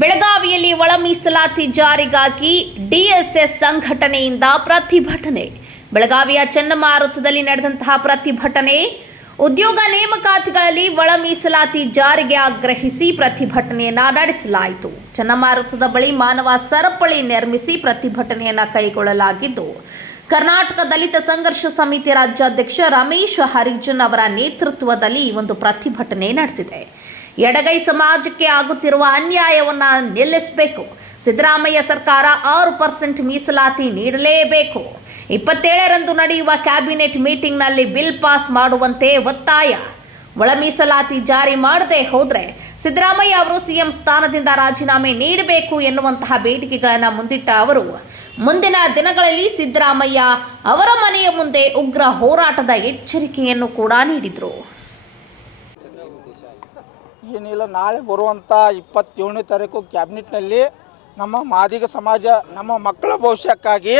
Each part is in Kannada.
ಬೆಳಗಾವಿಯಲ್ಲಿ ಒಳ ಮೀಸಲಾತಿ ಜಾರಿಗಾಗಿ ಡಿಎಸ್ಎಸ್ ಸಂಘಟನೆಯಿಂದ ಪ್ರತಿಭಟನೆ. ಬೆಳಗಾವಿಯ ಚನ್ನಮಾರುತದಲ್ಲಿ ನಡೆದಂತಹ ಪ್ರತಿಭಟನೆ ಉದ್ಯೋಗ ನೇಮಕಾತಿಗಳಲ್ಲಿ ಒಳ ಮೀಸಲಾತಿ ಜಾರಿಗೆ ಆಗ್ರಹಿಸಿ ಪ್ರತಿಭಟನೆಯನ್ನ ನಡೆಸಲಾಯಿತು. ಚನ್ನಮಾರುತದ ಬಳಿ ಮಾನವ ಸರಪಳಿ ನಿರ್ಮಿಸಿ ಪ್ರತಿಭಟನೆಯನ್ನ ಕೈಗೊಳ್ಳಲಾಗಿದ್ದು, ಕರ್ನಾಟಕ ದಲಿತ ಸಂಘರ್ಷ ಸಮಿತಿ ರಾಜ್ಯಾಧ್ಯಕ್ಷ ರಮೇಶ್ ಹರಿಜನ್ ಅವರ ನೇತೃತ್ವದಲ್ಲಿ ಈ ಒಂದು ಪ್ರತಿಭಟನೆ ನಡೆದಿದೆ. ಎಡಗೈ ಸಮಾಜಕ್ಕೆ ಆಗುತ್ತಿರುವ ಅನ್ಯಾಯವನ್ನು ನಿಲ್ಲಿಸಬೇಕು. ಸಿದ್ದರಾಮಯ್ಯ ಸರ್ಕಾರ 6% ಮೀಸಲಾತಿ ನೀಡಲೇಬೇಕು. 27ರಂದು ನಡೆಯುವ ಕ್ಯಾಬಿನೆಟ್ ಮೀಟಿಂಗ್ನಲ್ಲಿ ಬಿಲ್ ಪಾಸ್ ಮಾಡುವಂತೆ ಒತ್ತಾಯ. ಒಳ ಮೀಸಲಾತಿ ಜಾರಿ ಮಾಡದೆ ಹೋದರೆ ಸಿದ್ದರಾಮಯ್ಯ ಅವರು ಸಿಎಂ ಸ್ಥಾನದಿಂದ ರಾಜೀನಾಮೆ ನೀಡಬೇಕು ಎನ್ನುವಂತಹ ಬೇಡಿಕೆಗಳನ್ನು ಮುಂದಿಟ್ಟ ಅವರು ಮುಂದಿನ ದಿನಗಳಲ್ಲಿ ಸಿದ್ದರಾಮಯ್ಯ ಅವರ ಮನೆಯ ಮುಂದೆ ಉಗ್ರ ಹೋರಾಟದ ಎಚ್ಚರಿಕೆಯನ್ನು ಕೂಡ ನೀಡಿದರು. ಏನಿಲ್ಲ, ನಾಳೆ ಬರುವಂಥ 27ನೇ ತಾರೀಕು ಕ್ಯಾಬಿನೆಟ್ನಲ್ಲಿ ನಮ್ಮ ಮಾದಿಗ ಸಮಾಜ ನಮ್ಮ ಮಕ್ಕಳ ಭವಿಷ್ಯಕ್ಕಾಗಿ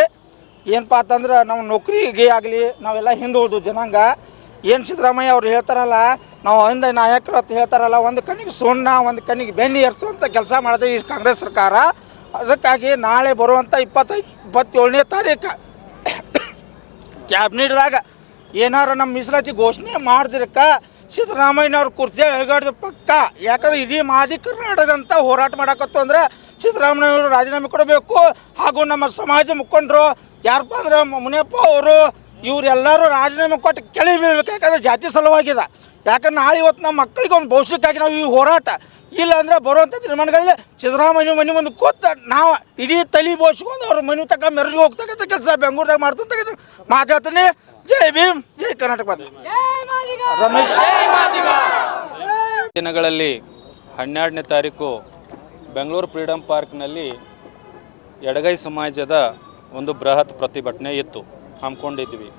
ಏನಪ್ಪ ಅಂತಂದ್ರೆ ನಾವು ನೌಕರಿಗೆ ಆಗಲಿ ನಾವೆಲ್ಲ ಹಿಂದೆ ಉಳಿದು ಜನಾಂಗ ಏನು ಸಿದ್ದರಾಮಯ್ಯ ಅವ್ರು ಹೇಳ್ತಾರಲ್ಲ, ನಾವು ಹಿಂದೆ ನಾಯಕರು ಅಂತ ಹೇಳ್ತಾರಲ್ಲ, ಒಂದು ಕಣ್ಣಿಗೆ ಸುಣ್ಣ ಒಂದು ಕಣ್ಣಿಗೆ ಬೆಣ್ಣೆ ಏರಿಸುವಂಥ ಕೆಲಸ ಮಾಡಿದೆ ಈ ಕಾಂಗ್ರೆಸ್ ಸರ್ಕಾರ. ಅದಕ್ಕಾಗಿ ನಾಳೆ ಬರುವಂಥ 27ನೇ ತಾರೀಕು ಕ್ಯಾಬಿನೆಟ್ದಾಗ ಏನಾರು ನಮ್ಮ ಮೀಸಲಾತಿ ಘೋಷಣೆ ಮಾಡಿದ್ರಕ್ಕ ಸಿದ್ದರಾಮಯ್ಯನವ್ರ ಕುರ್ಚಿ ಹೇಗಾಡ್ದು ಪಕ್ಕ. ಯಾಕಂದ್ರೆ ಇಡೀ ಮಾದಿ ಕರ್ನಾಟಕದಂತ ಹೋರಾಟ ಮಾಡಕತ್ತು ಅಂದ್ರೆ ಸಿದ್ದರಾಮಯ್ಯವರು ರಾಜೀನಾಮೆ ಕೊಡಬೇಕು. ಹಾಗೂ ನಮ್ಮ ಸಮಾಜ ಮುಖಂಡರು ಯಾರಪ್ಪ ಅಂದ್ರೆ ಮುನಿಯಪ್ಪ ಅವರು ಇವರೆಲ್ಲರೂ ರಾಜೀನಾಮೆ ಕೊಟ್ಟು ಕೆಳಗೆ ಬೀಳ್ಬೇಕು. ಯಾಕಂದ್ರೆ ಜಾತಿ ಸಲುವಾಗಿದೆ. ಯಾಕಂದ್ರೆ ನಾಳೆ ಇವತ್ತು ನಮ್ಮ ಮಕ್ಕಳಿಗೆ ಒಂದು ಭವಿಷ್ಯಕ್ಕಾಗಿ ನಾವು ಈ ಹೋರಾಟ ಇಲ್ಲ ಅಂದರೆ ಬರುವಂಥ ತೀರ್ಮಾನಗಳಲ್ಲಿ ಸಿದ್ದರಾಮಯ್ಯ ಮನೆ ಮುಂದೆ ಕೂತ ನಾವು ಇಡೀ ತಲೆ ಬೋಸ್ಕೊಂಡು ಅವ್ರ ಮನೆ ತಕ್ಕ ಮೆರಗಿ ಹೋಗ್ತಕ್ಕಂಥ ಕೆಲಸ ಬೆಂಗಳೂರಾಗ ಮಾಡ್ತಕ್ಕಂಥ ಮಾತಾಡ್ತೀನಿ. ಜೈ ಭೀಮ್, ಜೈ ಕರ್ನಾಟಕ. ರಮೇಶ್ ದಿನಗಳಲ್ಲಿ 12ನೇ ತಾರೀಕು ಬೆಂಗಳೂರು ಫ್ರೀಡಮ್ ಪಾರ್ಕ್ನಲ್ಲಿ ಎಡಗೈ ಸಮಾಜದ ಒಂದು ಬೃಹತ್ ಪ್ರತಿಭಟನೆ ಇತ್ತು, ಹಮ್ಮಿಕೊಂಡಿದ್ವಿ.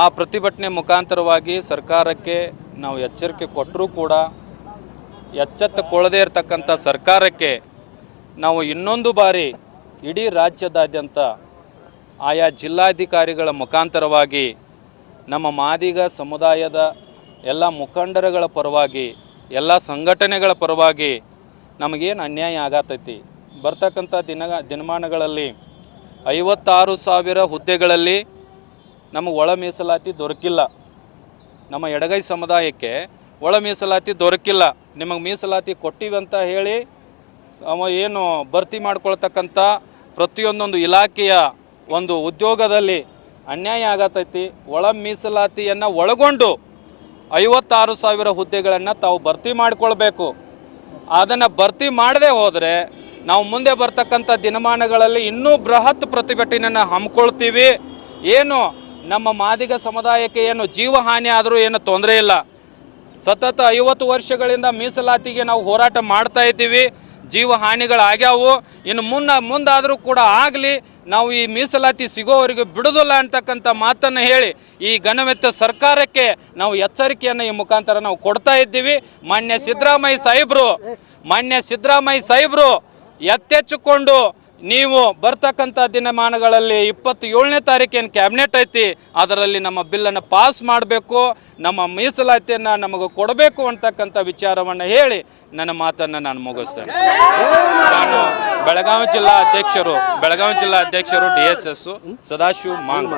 ಆ ಪ್ರತಿಭಟನೆ ಮುಖಾಂತರವಾಗಿ ಸರ್ಕಾರಕ್ಕೆ ನಾವು ಎಚ್ಚರಿಕೆ ಕೊಟ್ಟರೂ ಕೂಡ ಎಚ್ಚೆತ್ತುಕೊಳ್ಳದೇ ಇರತಕ್ಕಂಥ ಸರ್ಕಾರಕ್ಕೆ ನಾವು ಇನ್ನೊಂದು ಬಾರಿ ಇಡೀ ರಾಜ್ಯದಾದ್ಯಂತ ಆಯಾ ಜಿಲ್ಲಾಧಿಕಾರಿಗಳ ಮುಖಾಂತರವಾಗಿ ನಮ್ಮ ಮಾದಿಗ ಸಮುದಾಯದ ಎಲ್ಲ ಮುಖಂಡರುಗಳ ಪರವಾಗಿ ಎಲ್ಲ ಸಂಘಟನೆಗಳ ಪರವಾಗಿ ನಮಗೇನು ಅನ್ಯಾಯ ಆಗತೈತಿ, ಬರ್ತಕ್ಕಂಥ ದಿನಮಾನಗಳಲ್ಲಿ 56,000 ಹುದ್ದೆಗಳಲ್ಲಿ ನಮಗೆ ಒಳ ಮೀಸಲಾತಿ ದೊರಕಿಲ್ಲ. ನಮ್ಮ ಎಡಗೈ ಸಮುದಾಯಕ್ಕೆ ಒಳ ಮೀಸಲಾತಿ ದೊರಕಿಲ್ಲ. ನಿಮಗೆ ಮೀಸಲಾತಿ ಕೊಟ್ಟಿವಿ ಅಂತ ಹೇಳಿ ಏನು ಭರ್ತಿ ಮಾಡ್ಕೊಳ್ತಕ್ಕಂಥ ಪ್ರತಿಯೊಂದೊಂದು ಇಲಾಖೆಯ ಒಂದು ಉದ್ಯೋಗದಲ್ಲಿ ಅನ್ಯಾಯ ಆಗತೈತಿ. ಒಳ ಮೀಸಲಾತಿಯನ್ನು ಒಳಗೊಂಡು 56,000 ಹುದ್ದೆಗಳನ್ನು ತಾವು ಭರ್ತಿ ಮಾಡಿಕೊಳ್ಬೇಕು. ಅದನ್ನು ಭರ್ತಿ ಮಾಡದೆ ಹೋದರೆ ನಾವು ಮುಂದೆ ಬರ್ತಕ್ಕಂಥ ದಿನಮಾನಗಳಲ್ಲಿ ಇನ್ನೂ ಬೃಹತ್ ಪ್ರತಿಭಟನೆಯನ್ನು ಹಮ್ಮಿಕೊಳ್ತೀವಿ. ಏನು ನಮ್ಮ ಮಾದಿಗ ಸಮುದಾಯಕ್ಕೆ ಏನು ಜೀವಹಾನಿ ಆದರೂ ಏನು ತೊಂದರೆ ಇಲ್ಲ. ಸತತ 50 ವರ್ಷಗಳಿಂದ ಮೀಸಲಾತಿಗೆ ನಾವು ಹೋರಾಟ ಮಾಡ್ತಾ ಇದ್ದೀವಿ. ಜೀವಹಾನಿಗಳಾಗ್ಯಾವು. ಇನ್ನು ಮುಂದಾದರೂ ಕೂಡ ಆಗಲಿ, ನಾವು ಈ ಮೀಸಲಾತಿ ಸಿಗೋವರೆಗೆ ಬಿಡೋದಿಲ್ಲ ಅಂತಕ್ಕಂಥ ಮಾತನ್ನು ಹೇಳಿ ಈ ಘನವೆತ್ತ ಸರ್ಕಾರಕ್ಕೆ ನಾವು ಎಚ್ಚರಿಕೆಯನ್ನು ಈ ಮುಖಾಂತರ ನಾವು ಕೊಡ್ತಾ ಇದ್ದೀವಿ. ಮಾನ್ಯ ಸಿದ್ದರಾಮಯ್ಯ ಸಾಹೇಬರು ಎತ್ತೆಚ್ಚಿಕೊಂಡು ನೀವು ಬರ್ತಕ್ಕಂಥ ದಿನಮಾನಗಳಲ್ಲಿ 27ನೇ ತಾರೀಕೇನು ಕ್ಯಾಬಿನೆಟ್ ಐತಿ ಅದರಲ್ಲಿ ನಮ್ಮ ಬಿಲ್ಲನ್ನು ಪಾಸ್ ಮಾಡಬೇಕು, ನಮ್ಮ ಮೀಸಲಾತಿಯನ್ನು ನಮಗೆ ಕೊಡಬೇಕು ಅಂತಕ್ಕಂಥ ವಿಚಾರವನ್ನು ಹೇಳಿ ನನ್ನ ಮಾತನ್ನು ನಾನು ಮುಗಿಸ್ತೇನೆ. ನಾನು ಬೆಳಗಾವಿ ಜಿಲ್ಲಾ ಅಧ್ಯಕ್ಷರು DSS ಸದಾಶಿವ ಮಾಂಗ್.